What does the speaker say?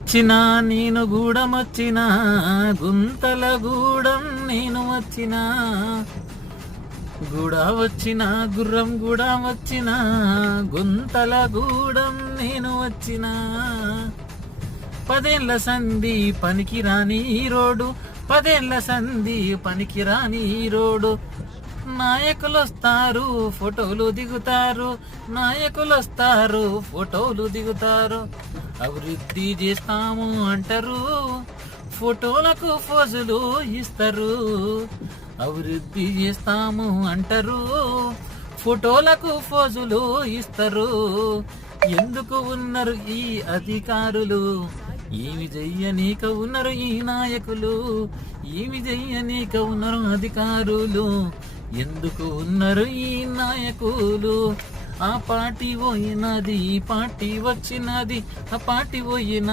వచ్చినా నేను గూడం వచ్చినా గుంతల గూడం నేను వచ్చినా గూడా వచ్చినా గుర్రం గూడా వచ్చినా గుంతల గూడం నేను వచ్చినా 10 ఏళ్ల సంధి పనికిరాని రోడ్డు 10 ఏళ్ల సంధి పనికిరాని రోడ్డు నాయకులొస్తారు ఫోటోలు దిగుతారు నాయకులొస్తారు ఫోటోలు దిగుతారు అభివృద్ధి చేస్తాము అంటారు ఫోటోలకు ఫోజులు ఇస్తారు అభివృద్ధి చేస్తాము అంటారు ఫోటోలకు ఫోజులు ఇస్తారు ఎందుకు ఉన్నారు ఈ అధికారులు ఏమి చెయ్యనీక ఉన్నారు ఈ నాయకులు ఏమి చెయ్యనీక ఉన్నారు అధికారులు ఎందుకు ఉన్నారు ఈ నాయకులు ఆ పార్టీ పోయినది ఈ పార్టీ వచ్చినది ఆ పార్టీ పోయిన